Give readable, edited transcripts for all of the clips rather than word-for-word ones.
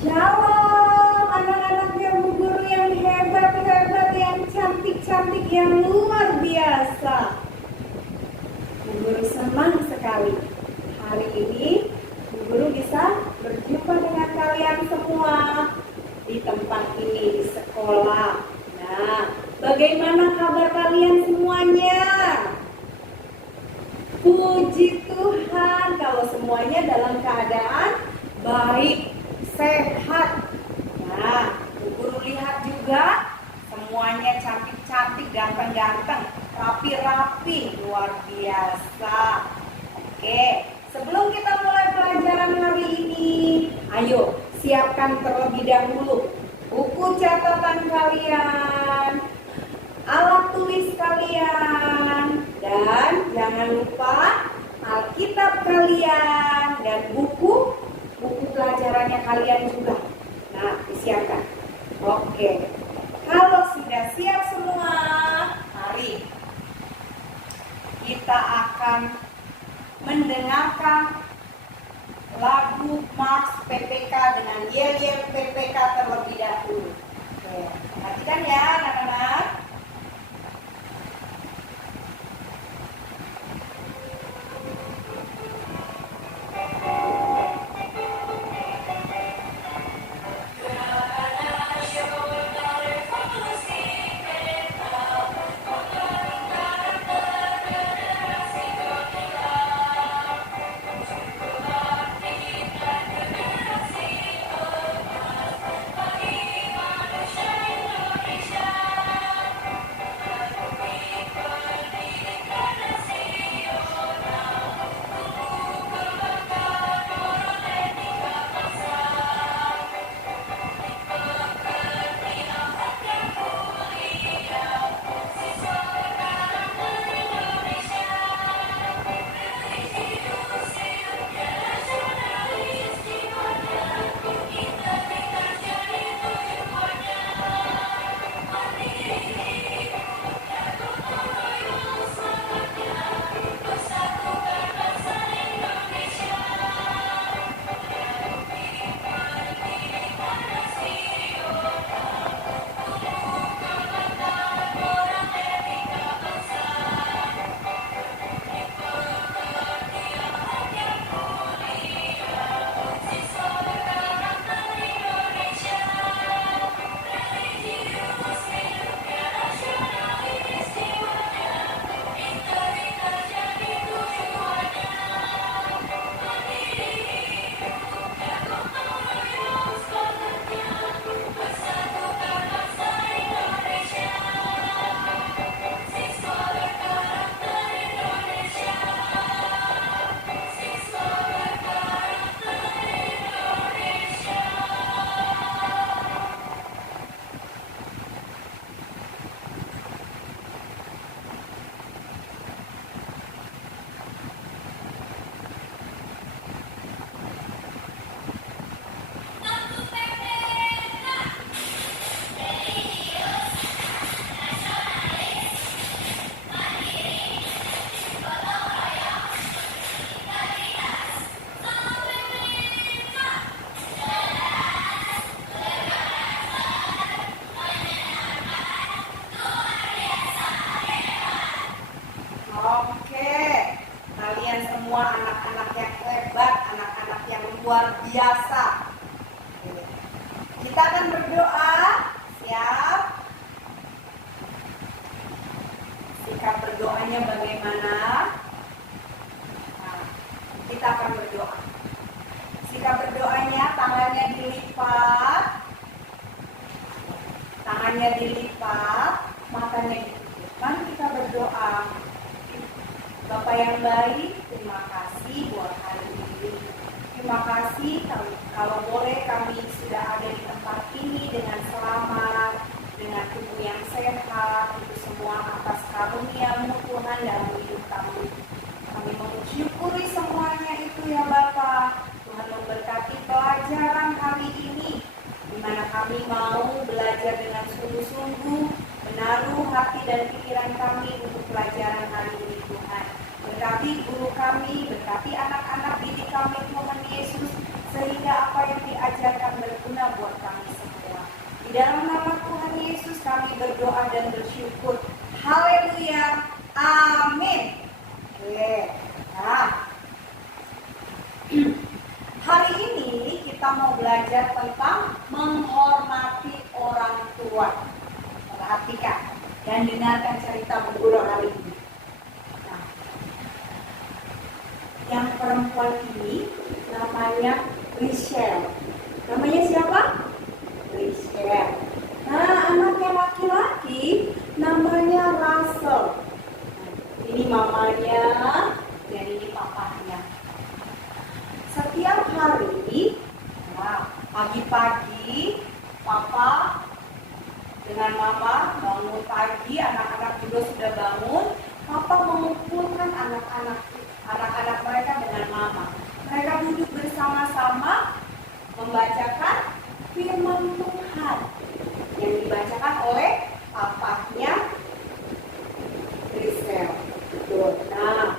Shalom anak-anak yang Bu Guru yang hebat-hebat, yang cantik-cantik, yang luar biasa. Bu Guru senang sekali hari ini Bu Guru bisa berjumpa dengan kalian semua di tempat ini, di sekolah. Nah, bagaimana kabar kalian semuanya? Puji Tuhan kalau semuanya dalam keadaan baik, sehat. Nah, Bu Guru lihat juga semuanya cantik-cantik, ganteng-ganteng, rapi-rapi, luar biasa. Oke, sebelum kita mulai pelajaran hari ini, ayo siapkan terlebih dahulu buku catatan kalian, alat tulis kalian, dan jangan lupa Alkitab kalian dan buku pelajarannya kalian juga. Nah, disiapkan. Oke, kalau sudah siap semua, mari kita akan mendengarkan lagu Mars PPK dengan Yel-Yel PPK terlebih dahulu. Oke, perhatikan ya anak-anak. Oke, kalian semua anak-anak yang hebat, anak-anak yang luar biasa. Kita akan berdoa, siap? Sikap berdoanya bagaimana? Nah, kita akan berdoa. Sikap berdoanya, tangannya dilipat, matanya ditutup. Mari kita berdoa. Bapak yang baik, terima kasih buat hari ini. Terima kasih kalau boleh kami sudah ada di tempat ini dengan selamat, dengan tubuh yang sehat. Itu semua atas karunia-Mu Tuhan dalam hidup kami. Kami mensyukuri semuanya itu ya Bapak. Tuhan memberkati pelajaran hari ini, di mana kami mau belajar dengan sungguh-sungguh, menaruh hati dan pikiran kami untuk pelajaran hari ini Tuhan. Berkati guru kami, berkati anak-anak didik kami Tuhan Yesus, sehingga apa yang diajarkan berguna dalam nama Tuhan Yesus kami berdoa dan bersyukur. Haleluya. Amin. Oke. Nah, hari ini kita mau belajar tentang menghormati orang tua. Perhatikan dan dengarkan cerita Bu Guru hari ini. Nah, yang perempuan ini namanya Rachel. Namanya siapa? Rachel. Nah, anaknya laki-laki namanya Russell. Ini mamanya dan ini papanya. Setiap hari, nah, pagi-pagi, papa dengan mama bangun pagi, anak-anak juga sudah bangun. Papa mengumpulkan anak-anak mereka dengan mama. Mereka duduk bersama-sama membacakan firman Tuhan yang dibacakan oleh papanya Rachel. Nah,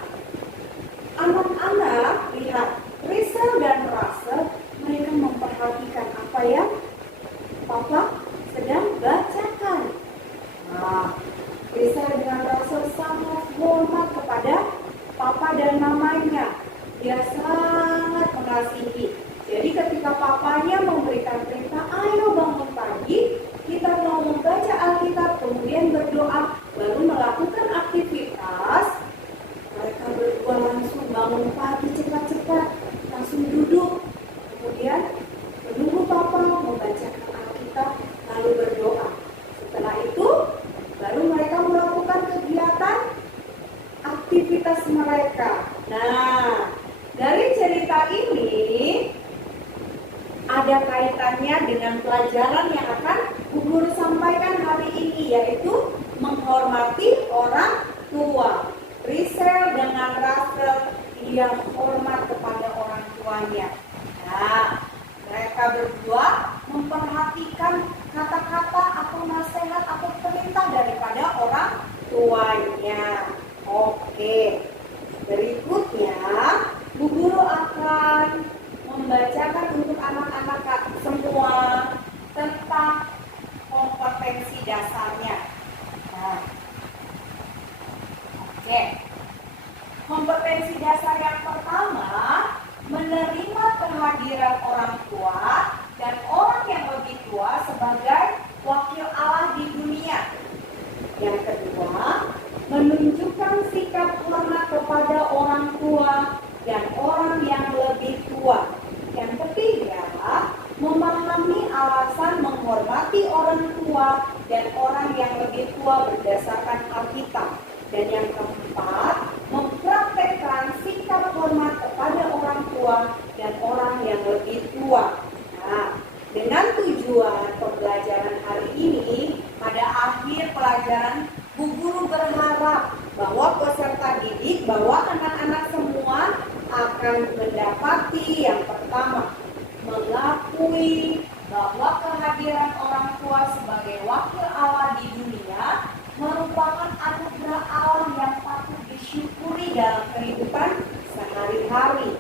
anak-anak lihat Rachel dan Russell, mereka memperhatikan apa yang Papa sedang bacakan. Nah, Rachel dengan Russell sangat hormat kepada Papa dan mamanya. Dia sangat mengasihi. Jadi ketika papanya memberikan perintah, ayo bangun pagi, kita mau membaca Alkitab, kemudian berdoa, baru melakukan aktivitas. Mereka berdua langsung bangun pagi cepat-cepat, langsung duduk, kemudian menunggu papa membacakan Alkitab, lalu berdoa. Setelah itu, baru mereka melakukan kegiatan aktivitas mereka. Nah, dari cerita ini ada kaitannya dengan pelajaran yang akan Bu Guru sampaikan hari ini, yaitu menghormati orang tua. Rachel dengan Russell, dia hormat kepada orang tuanya. Nah, mereka berdua memperhatikan kata-kata atau nasihat atau perintah daripada orang tuanya. Oke, berikutnya Bu Guru akan membacakan untuk anak-anak semua tentang kompetensi dasarnya. Nah, oke. Kompetensi dasar yang pertama, menerima kehadiran orang tua dan orang yang lebih tua sebagai wakil Allah di dunia. Yang kedua, menunjukkan sikap hormat kepada orang tua dan orang yang lebih tua. Yang ketiga, memahami alasan menghormati orang tua dan orang yang lebih tua berdasarkan Alkitab. Dan yang keempat, mempraktekkan sikap hormat kepada orang tua dan orang yang lebih tua. Nah, dengan tujuan pembelajaran hari ini, pada akhir pelajaran Bu Guru berharap bahwa peserta didik, bahwa anak-anak semua akan mendapati yang pertama, mengakui bahwa kehadiran orang tua sebagai wakil Allah di dunia merupakan anugerah Allah yang patut disyukuri dalam kehidupan sehari-hari.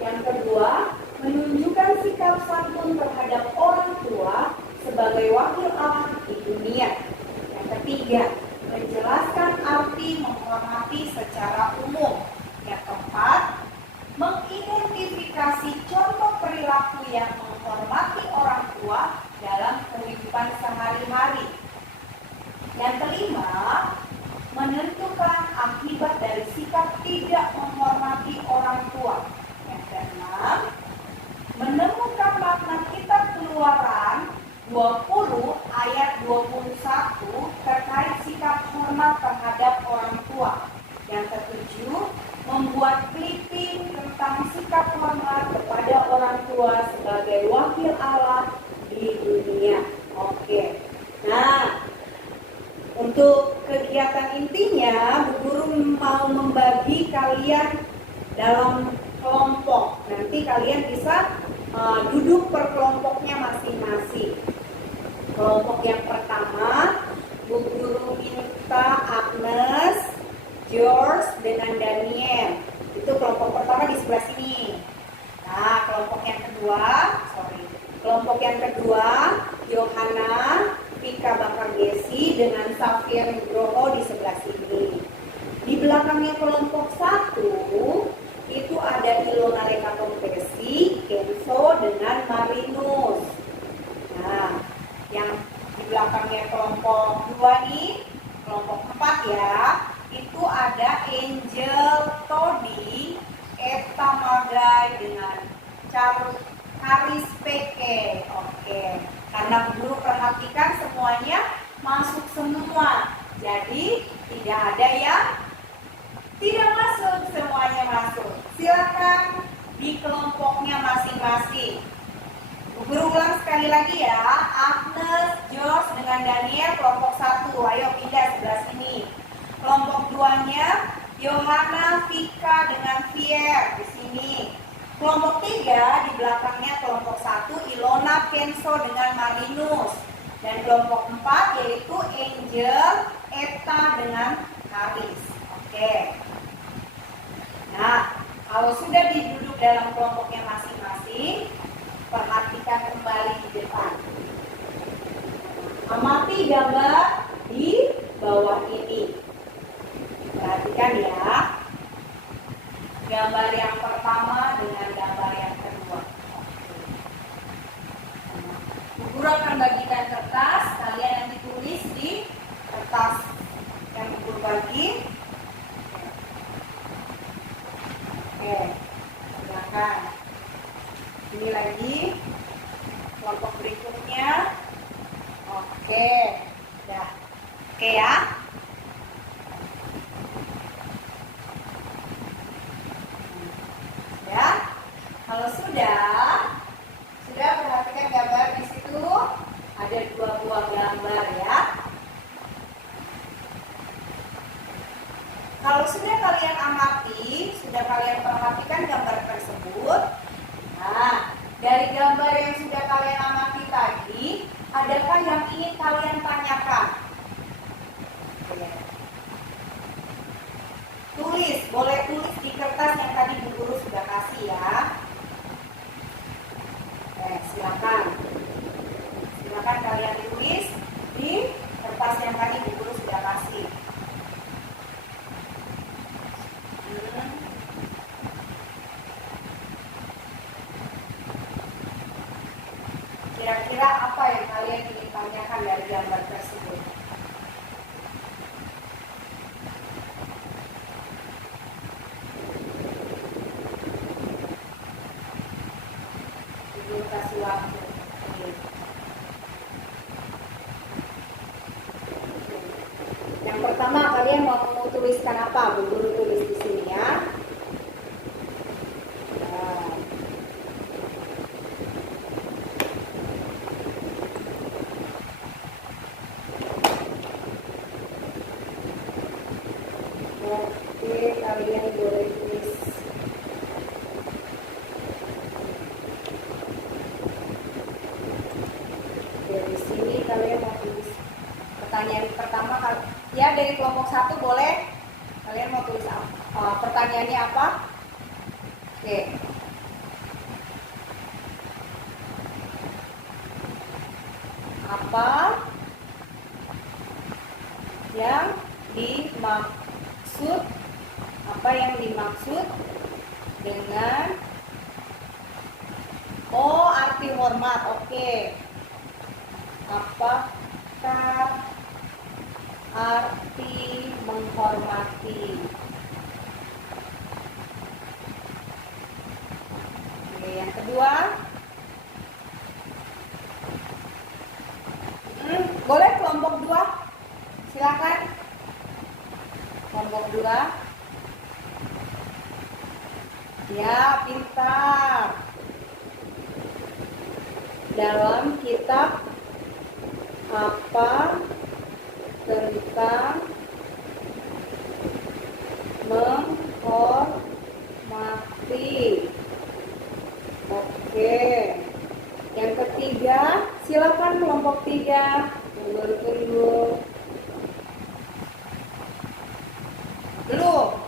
Yang kedua, menunjukkan sikap santun terhadap orang tua sebagai wakil Allah di dunia. Yang ketiga, menjelaskan arti menghormati secara umum. Yang keempat, mengidentifikasi contoh perilaku yang menghormati orang tua dalam kehidupan sehari-hari. Yang kelima, menentukan akibat dari sikap tidak menghormati orang tua. Yang keenam, menemukan makna kitab Keluaran 20 ayat 21 terkait sikap hormat terhadap orang tua. Yang ketujuh, membuat clipping tentang sikap hormat kepada orang tua sebagai wakil Allah di dunia. Oke. Nah, untuk kegiatan intinya, Bu Guru mau membagi kalian dalam kelompok. Nanti kalian bisa duduk per kelompoknya masing-masing. Kelompok yang pertama, Bu Guru minta Agnes, George, dengan Daniel. Itu kelompok pertama di sebelah sini. Nah, kelompok yang kedua Yohana, Vika Bakargesi dengan Safir Nugroho di sebelah sini. Di belakangnya kelompok 1 itu ada Ilona Lekatompesi, Kenzo dengan Marinus. Nah, yang di belakangnya kelompok 2 nih, kelompok 4 ya, itu ada Angel Todi, Eta Magai dengan Haris Peke. Oke, karena guru perhatikan semuanya masuk semua. Jadi tidak ada yang tidak masuk, semuanya masuk. Silakan di kelompoknya masing-masing. Guru ulang sekali lagi ya. Agnes, Jos dengan Daniel kelompok 1. Ayo pindah sebelah sini. Kelompok 2-nya Yohana, Vika dengan Fier di sini. Kelompok 3 di belakangnya kelompok 1 Ilona, Kenzo dengan Marinus. Dan kelompok 4 yaitu Angel, Eta dengan Haris. Oke. Nah, kalau sudah duduk dalam kelompoknya masing-masing, perhatikan kembali di depan. Amati gambar di bawah ini. Perhatikan ya. Gambar yang pertama dengan gambar yang kedua. Guru akan bagikan kertas, kalian nanti tulis di kertas yang guru bagi. Oke, silakan. Ini lagi kelompok berikutnya. Oke, dah. Oke ya. Ya, kalau sudah perhatikan gambar di situ ada 2 buah gambar ya. Kalau sudah kalian amati, sudah kalian perhatikan gambar tersebut. Nah, dari gambar yang sudah kalian amati tadi, adakah yang ingin kalian tanyakan? Tulis, boleh tulis di kertas yang tadi Bu Guru sudah kasih ya. Silakan. Silakan kalian tulis di kertas yang tadi Bu Guru sudah kasih. Kira-kira apa yang kalian ingin tanyakan dari gambar tersebut? Ibu kasih waktu. Yang pertama kalian mau tuliskan apa? Bu Guru tulis di sini ya. Oke, kalian boleh tulis. Dari sini kalian mau tulis pertanyaan pertama ya, dari kelompok 1 boleh. Kalian mau tulis apa? Pertanyaannya apa? Oke. Apa yang dimaksud? Apa yang dimaksud dengan arti hormat? Oke. Apakah arti menghormati? Oke, yang kedua. Boleh kelompok 2? Silakan. Kelompok 2. Ya, pintar. Dalam kitab apa tentang menghormati? Oke. Yang ketiga, silakan kelompok 3. Tunggu. Belum.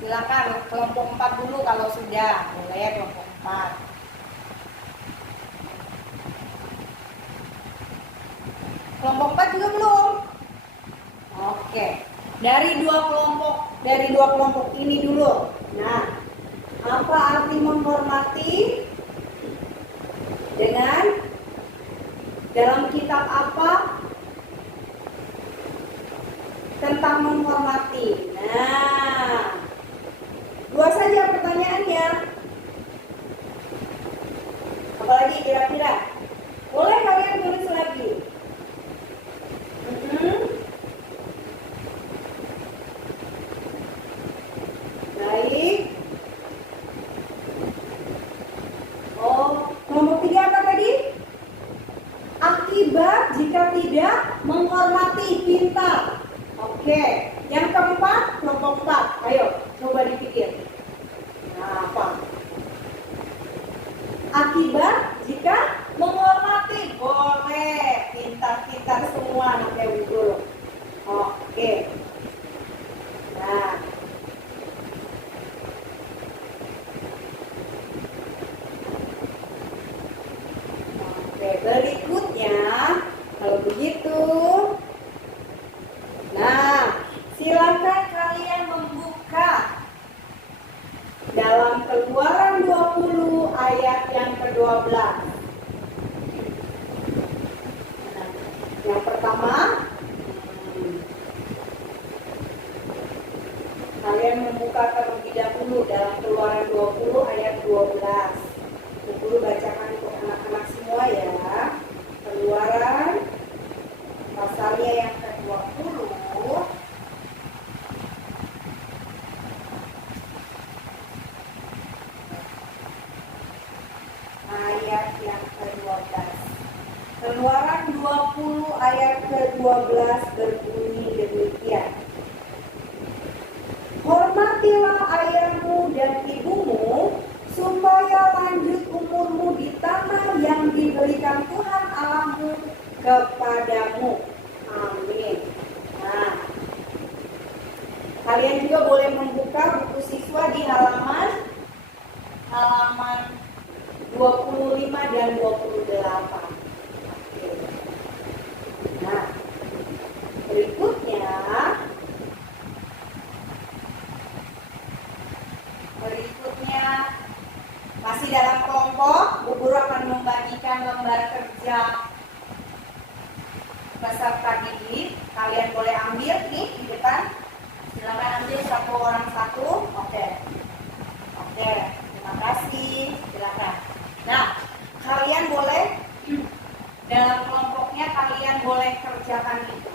Silakan kelompok 4 dulu kalau sudah. Boleh kelompok 4. Kelompok 4 juga belum? Oke. Dari dua kelompok ini dulu. Nah, apa arti menghormati? Dengan dalam kitab apa tentang menghormati? Nah, dua saja pertanyaannya. Apalagi kira-kira? Boleh kalian tulis lagi. Baik. Oh, nomor 3 apa tadi? Akibat jika tidak menghormati pintar. Oke. Yang keempat, kelompok 4. Ayo, coba dipikir. Nah, apa? Akibat jika menghormati. Boleh. Pintar-pintar semua anak Bu Guru. Oke. Nah. Oke, berikutnya. Kalau begitu. Nah, silakan kalian membuka dalam Keluaran 20 ayat yang ke-12. Yang pertama, kalian membuka terlebih dahulu dalam Keluaran 20 ayat 12. Guru bacakan untuk anak-anak semua ya. Keluaran pasalnya yang ke-20 ayat yang ke-12. Keluaran 20 ayat ke-12 berbunyi demikian. Hormatilah ayahmu dan ibumu, supaya lanjut umurmu di tanah yang diberikan Tuhan Allahmu kepadamu. Amin. Nah, kalian juga boleh membuka buku siswa di halaman 25 dan 28. Oke. Nah, berikutnya masih dalam kelompok, Bu Guru akan membagikan lembar kerja peserta didik. Kalian boleh ambil nih di depan. Silakan ambil satu orang satu. Oke, terima kasih. Silakan. Nah, kalian boleh dalam kelompoknya kalian boleh kerjakan itu.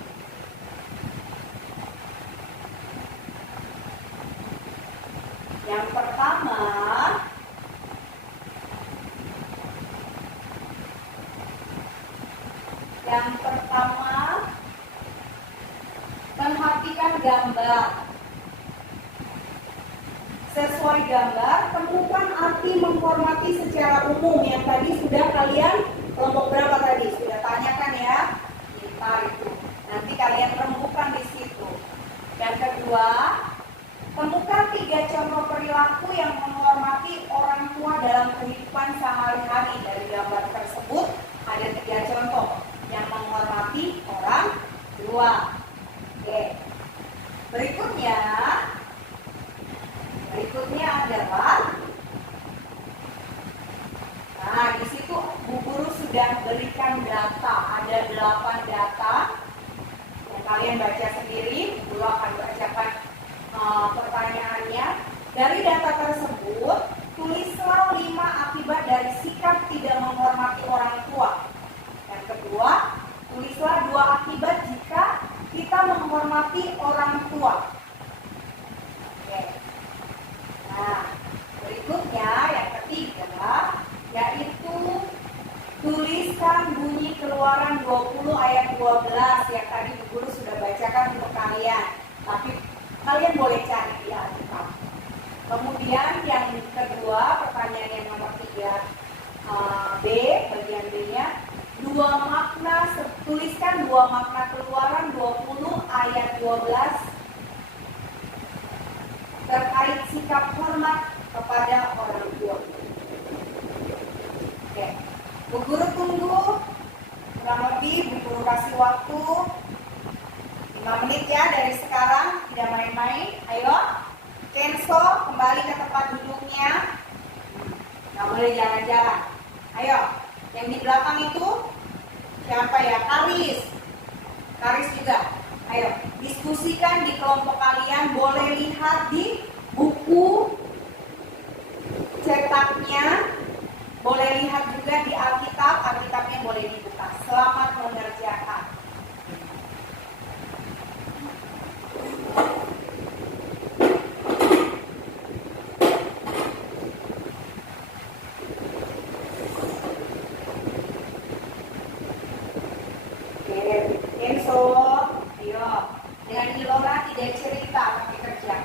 Yang pertama, perhatikan gambar. Sesuai gambar, temukan arti menghormati secara umum yang tadi sudah kalian kelompok berapa tadi sudah tanyakan ya. Pintar itu. Nanti kalian rembukan di situ. Yang kedua, temukan 3 contoh perilaku yang menghormati orang tua dalam kehidupan sehari-hari. Dari gambar tersebut ada 3 contoh yang menghormati orang tua. Oke. Berikutnya adalah, nah di situ Bu Guru sudah berikan data, ada 8 data yang kalian baca sendiri. Bu Guru akan bacakan pertanyaannya. Dari data tersebut, tulislah 5 akibat dari sikap tidak menghormati orang tua. Yang kedua, tulislah 2 akibat jika kita menghormati orang tua. Oke. Nah, berikutnya yang ketiga, yaitu tuliskan bunyi Keluaran 20 ayat 12 yang tadi Bu Guru sudah bacakan untuk kalian. Tapi kalian boleh cari di Alkitab. Kemudian yang kedua, pertanyaan yang nomor 3 B, bagian B-nya, tuliskan 2 makna Keluaran 20 ayat 12 terkait sikap hormat kepada orang tua. Oke, Bu Guru tunggu kurang lebih Bu Guru kasih waktu 5 menit ya dari sekarang, tidak main-main. Ayo, Kenzo kembali ke tempat duduknya. Nggak boleh jalan-jalan. Ayo, yang di belakang itu siapa ya? Karis juga. Ayo, diskusikan di kelompok kalian. Boleh lihat di buku cetaknya. Boleh lihat juga di Alkitabnya boleh dibuka. Selamat mengerjakan. Kenzo, ayo. Dengan Ilora tidak cerita tapi kerja.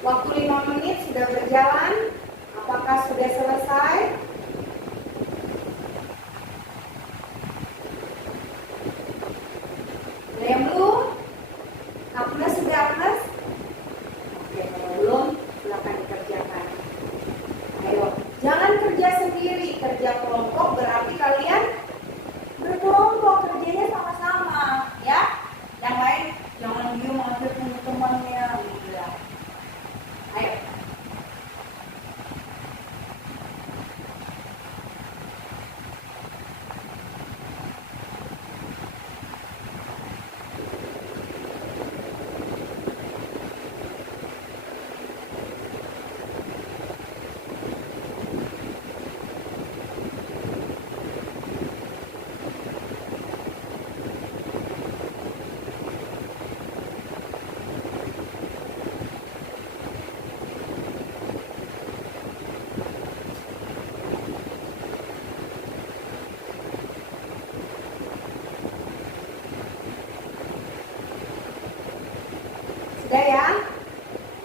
Waktu 5 menit sudah berjalan. Apakah sudah selesai? Yang belum? Agnes sudah Agnes? Oke, kalau belum, silakan dikerjakan. Ayo, jangan kerja sendiri, kerja kelompok berarti kalian berkelompok, kerjanya sama-sama, ya. Yang lain jangan diem aja teman-temannya, gitu ya. Ayo. Sudah ya?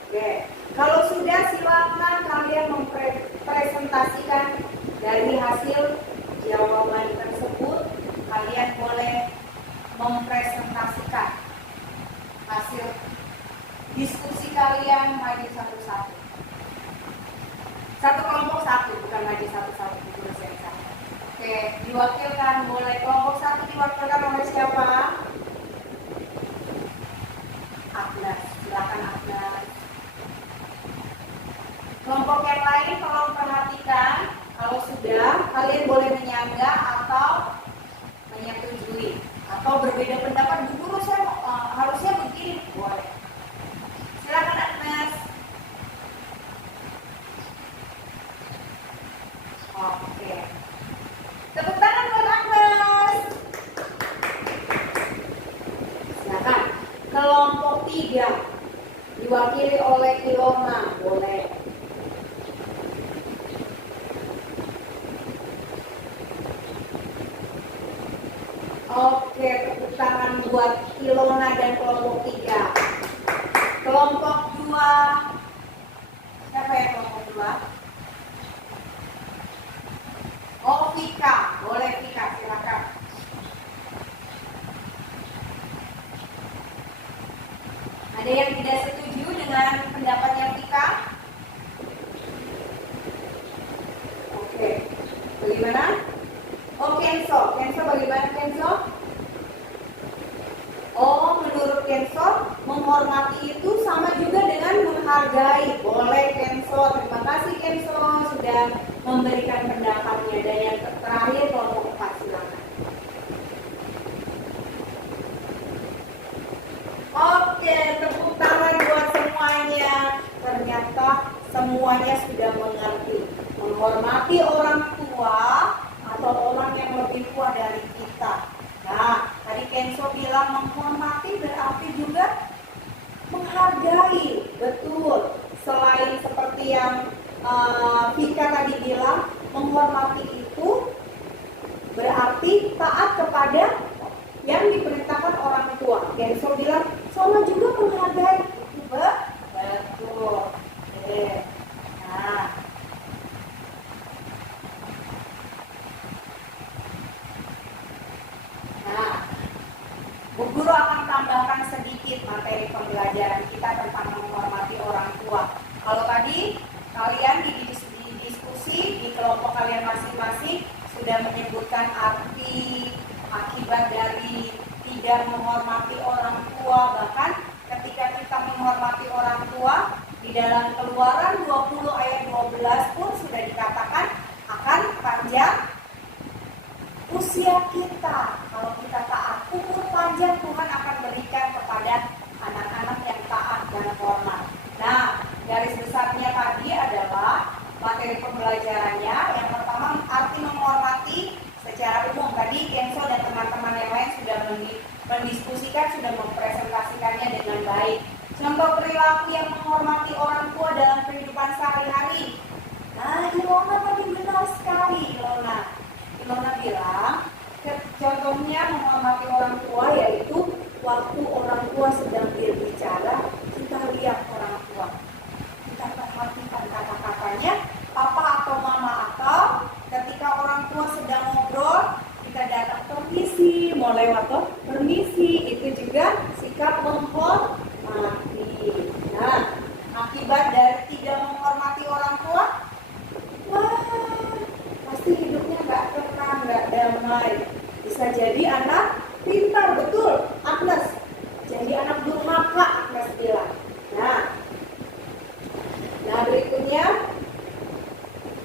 Oke. Kalau sudah, silakan kalian mempresentasikan dari hasil jawaban tersebut. Kalian boleh mempresentasikan hasil diskusi kalian maju satu-satu. Satu kelompok satu, bukan maju satu-satu. Oke, diwakilkan. Boleh kelompok satu diwakilkan oleh siapa? Agnes, silakan Agnes. Kelompok yang lain tolong perhatikan. Kalau sudah, kalian boleh menyangga atau menyetujui atau berbeda pendapat. Bu Guru, saya harusnya begini. Boleh. Silakan Agnes. Oke. Tepuk tangan. tangan buat Ilona dan kelompok 3. Kelompok 2. Siapa ya kelompok 2? Oh, Vika. Boleh Vika, silakan. Ada yang tidak setuju dengan pendapatnya Vika? Oke. Bagaimana? Oh, Kenzo. Kenzo bagaimana Kenzo? Oh, menurut Kenzo, menghormati itu sama juga dengan menghargai. Boleh Kenzo. Terima kasih Kenzo sudah memberikan pendapatnya. Dan yang terakhir kelompok 4, silakan. Oke, tepuk tangan buat semuanya. Ternyata semuanya sudah mengerti. Menghormati orang tua atau orang yang lebih tua dari kita. Nah, tadi Kenzo bilang menghormati berarti juga menghargai. Betul. Selain seperti yang Vika tadi bilang, menghormati itu berarti taat kepada yang diperintahkan orang tua. Kenzo bilang sama juga menghargai. Itu betul. Oke. Nah, Bu Guru akan tambahkan sedikit materi pembelajaran kita tentang menghormati orang tua. Kalau tadi kalian di diskusi di kelompok kalian masing-masing sudah menyebutkan arti akibat dari tidak menghormati orang tua, bahkan ketika kita menghormati orang tua di dalam Keluaran 20 ayat 12 pun sudah dikatakan akan panjang usia kita. Kalau kita taat, umur panjang Tuhan akan berikan kepada anak-anak yang taat dan hormat. Nah, garis besarnya tadi adalah materi pembelajarannya. Yang pertama, arti menghormati secara umum. Tadi Kenzo dan teman-teman yang lain sudah mendiskusikan, sudah mempresentasikannya dengan baik. Contoh perilaku yang menghormati orang tua dalam kehidupan sehari-hari. Nah, Ilona tadi benar sekali, Ilona. Ilona bilang, contohnya menghormati orang tua yaitu waktu orang tua sedang berbicara, kita lihat orang tua. Kita perhatikan kata-katanya, papa atau mama, atau ketika orang tua sedang ngobrol, kita datang permisi, mau lewat toh, permisi, itu juga sikap menghormati. Nah, akibat dari tidak menghormati orang tua, wah, pasti hidupnya nggak tenang, nggak damai. Bisa jadi anak pintar, betul, Agnes. Jadi anak durhaka, Agnes bilang. Nah berikutnya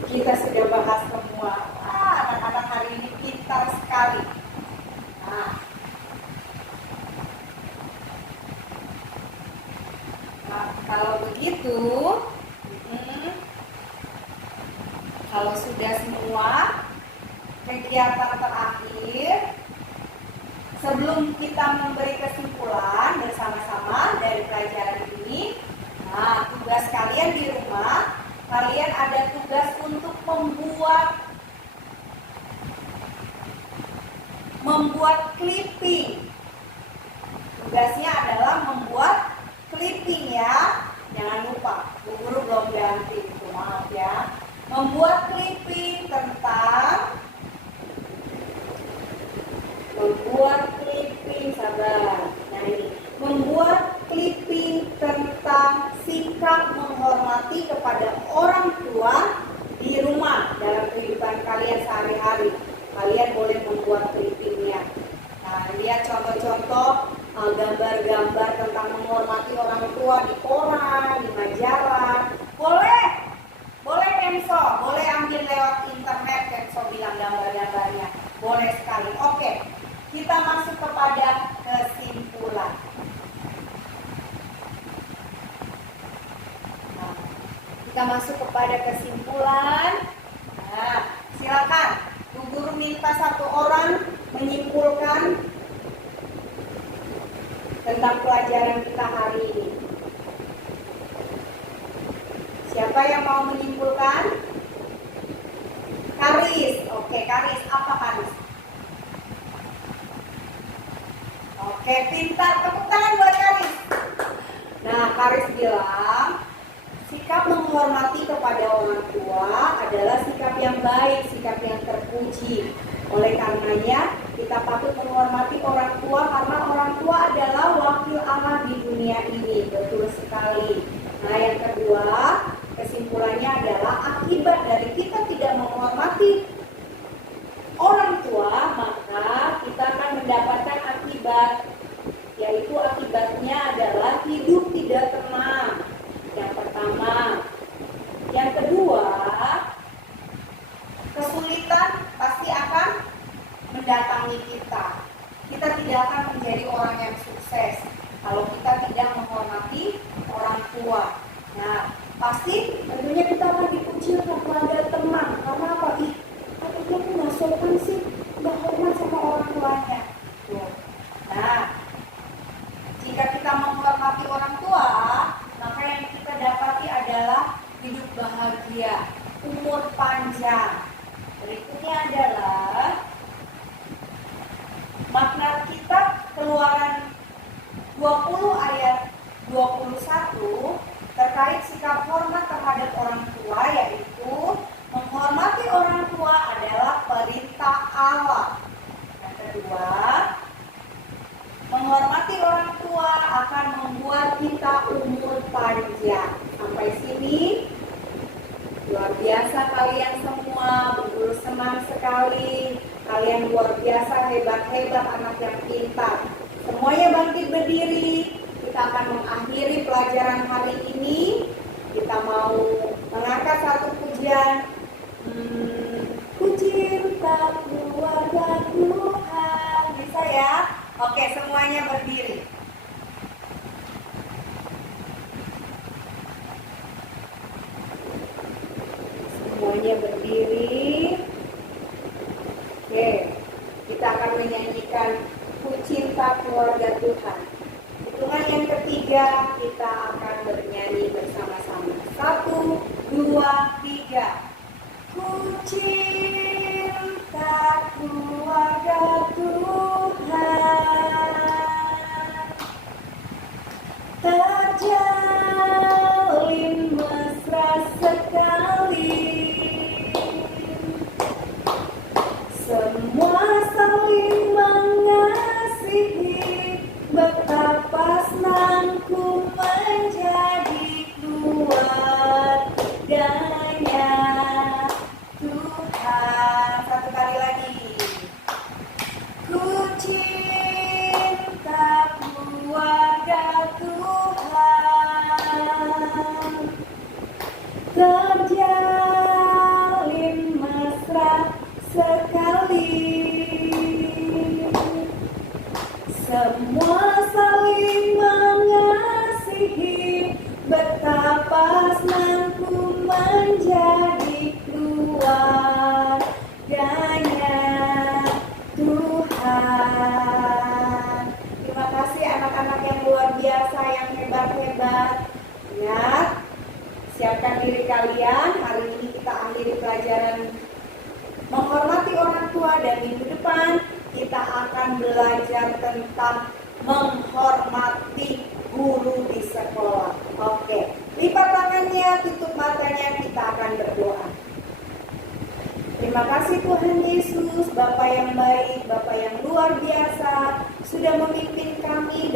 kita sudah bahas semua. Anak-anak hari ini pintar sekali. Nah, kalau begitu, kalau sudah semua kegiatan terakhir, sebelum kita memberi kesimpulan bersama-sama dari pelajaran ini, nah tugas kalian di rumah, kalian ada tugas untuk membuat clipping. Tugasnya adalah membuat clipping ya. Jangan lupa, Bu Guru belum ganti, maaf ya. Membuat clipping tentang sabar. Nah ini, membuat clipping tentang sikap menghormati kepada orang tua di rumah dalam kehidupan kalian sehari-hari. Kalian boleh membuat clippingnya. Nah, lihat contoh-contoh gambar-gambar tentang menghormati orang tua di koran, di majalah. Boleh Kenzo, boleh ambil lewat internet. Kenzo bilang gambar-gambarnya. Boleh sekali. Oke, kita masuk kepada kesimpulan. Nah, kita masuk kepada kesimpulan. Nah, silakan. Bu Guru minta satu orang menyimpulkan tentang pelajaran kita hari ini. Siapa yang mau menyimpulkan? Karis. Oke, Karis. Apa Karis? Oke, pintar. Tepuk tangan buat Karis. Nah, Karis bilang, sikap menghormati kepada orang tua adalah sikap yang baik, sikap yang terpuji. Oleh karenanya, kita patut menghormati orang tua karena orang tua adalah wakil Allah di dunia ini. Betul sekali. Nah, yang kedua, kesimpulannya adalah akibat dari kita tidak menghormati orang tua, maka kita akan mendapatkan akibat, yaitu akibatnya adalah hidup tidak tenang. Yang pertama. Yang kedua, kesulitan pasti akan mendatangi kita. Kita tidak akan menjadi orang yang sukses kalau kita tidak menghormati orang tua. Nah, pasti tentunya kita akan dikucilkan, ada teman. Karena apa? Dia tuh nggak sopan sih, nggak hormat sama orang tuanya. Nah, jika kita menghormati orang tua, maka yang kita dapati adalah hidup bahagia, umur panjang. Berikutnya adalah makna kitab Keluaran 20 ayat 21 terkait sikap hormat terhadap orang tua, yaitu menghormati orang tua adalah perintah Allah. Yang kedua, menghormati orang tua akan membuat kita umur panjang. Sampai sini luar biasa kalian semua, betul senang sekali. Kalian luar biasa, hebat-hebat anak yang pintar. Semuanya bangkit berdiri. Kita akan mengakhiri pelajaran hari ini. Kita mau mengangkat satu pujian. Ku cinta keluarga Tuhan. Bisa ya? Oke, semuanya berdiri. Semuanya berdiri. Oke, kita akan menyanyikan Ku cinta keluarga Tuhan. Hitungan yang ketiga kita akan bernyanyi bersama-sama. 1, 2, 3. Ku cinta keluarga Tuhan, terjalin mesra sekali, semua saling mengasihi, betapa senangku menjadi keluarganya Tuhan. Satu kali lagi. Ku cinta keluarga Tuhan, terjalin mesra sekali, semua saling mengasihi, betapa senangku menjadi keluarganya Tuhan. Terima kasih anak-anak yang luar biasa, yang hebat-hebat. Ingat, siapkan diri kalian. Hari ini kita akhiri pelajaran menghormati orang tua, dan minggu depan kita akan belajar tentang menghormati guru di sekolah. Oke, lipat tangannya, tutup matanya, kita akan berdoa. Terima kasih Tuhan Yesus, Bapa yang baik, Bapa yang luar biasa, sudah memimpin kami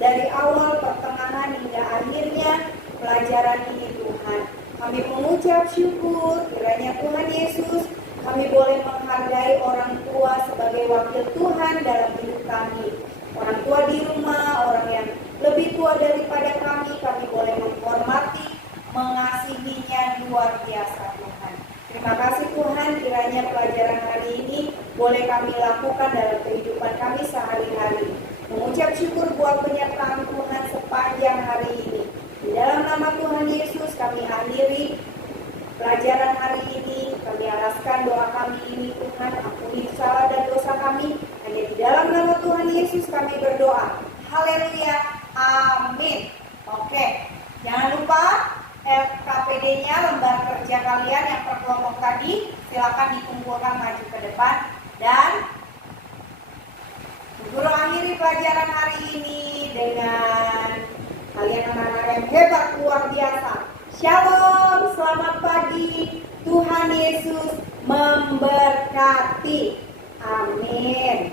dari awal, pertengahan hingga akhirnya pelajaran ini Tuhan. Kami mengucap syukur, kiranya Tuhan Yesus, kami boleh menghargai orang tua sebagai wakil Tuhan dalam hidup kami. Orang tua di rumah, orang yang lebih tua daripada kami boleh menghormati, mengasihinya luar biasa Tuhan. Terima kasih Tuhan, kiranya pelajaran hari ini boleh kami lakukan dalam kehidupan kami sehari-hari. Mengucap syukur buat penyertaan Tuhan sepanjang hari ini. Di dalam nama Tuhan Yesus kami akhiri pelajaran hari ini. Kami alaskan doa kami ini Tuhan, ampuni salah dan dosa kami. Hanya di dalam nama Tuhan Yesus kami berdoa. Haleluya, amin. Oke, jangan lupa LKPD-nya, lembar kerja kalian yang per kelompok tadi, silakan dikumpulkan maju ke depan. Dan Guru akhiri pelajaran hari ini dengan kalian anak-anak yang hebat, luar biasa. Shalom, selamat pagi. Tuhan Yesus memberkati. Amin.